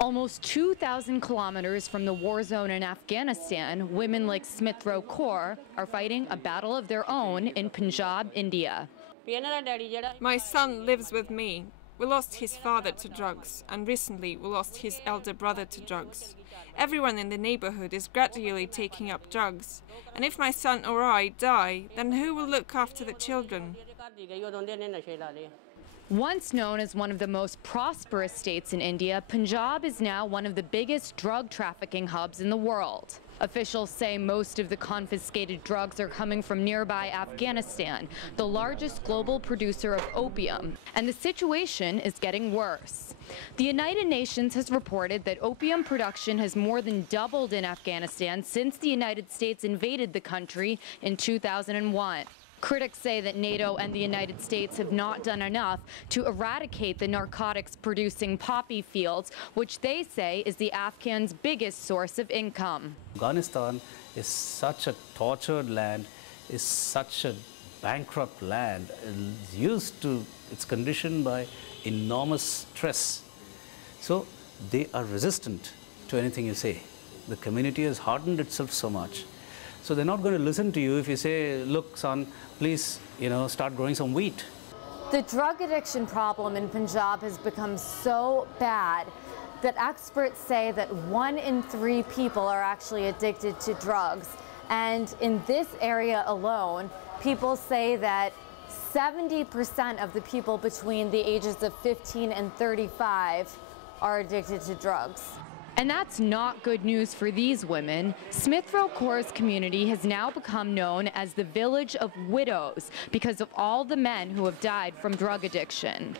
Almost 2,000 kilometers from the war zone in Afghanistan, women like Smithrow Kaur are fighting a battle of their own in Punjab, India. My son lives with me. We lost his father to drugs, and recently we lost his elder brother to drugs. Everyone in the neighborhood is gradually taking up drugs, and if my son or I die, then who will look after the children? Once known as one of the most prosperous states in India, Punjab is now one of the biggest drug trafficking hubs in the world. Officials say most of the confiscated drugs are coming from nearby Afghanistan, the largest global producer of opium, and the situation is getting worse. The United Nations has reported that opium production has more than doubled in Afghanistan since the United States invaded the country in 2001. Critics say that NATO and the United States have not done enough to eradicate the narcotics-producing poppy fields, which they say is the Afghans' biggest source of income. Afghanistan is such a tortured land, is such a bankrupt land, it's conditioned by enormous stress. So they are resistant to anything you say. The community has hardened itself so much. So they're not going to listen to you if you say, look, son, please, start growing some wheat. The drug addiction problem in Punjab has become so bad that experts say that 1 in 3 people are actually addicted to drugs. And in this area alone, people say that 70% of the people between the ages of 15 and 35 are addicted to drugs. And that's not good news for these women. Smithrow Kaur's community has now become known as the Village of Widows because of all the men who have died from drug addiction.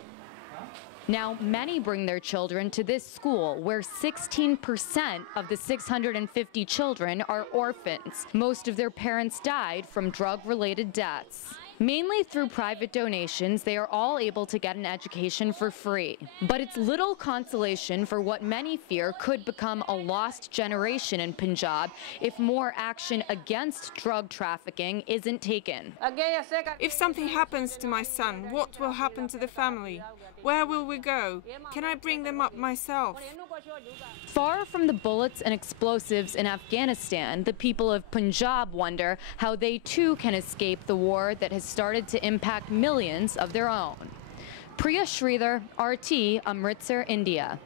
Now, many bring their children to this school, where 16% of the 650 children are orphans. Most of their parents died from drug-related deaths. Mainly through private donations, they are all able to get an education for free. But it's little consolation for what many fear could become a lost generation in Punjab if more action against drug trafficking isn't taken. If something happens to my son, what will happen to the family? Where will we go? Can I bring them up myself? Far from the bullets and explosives in Afghanistan, the people of Punjab wonder how they too can escape the war that has started to impact millions of their own. Priya, RT, Amritsar, India.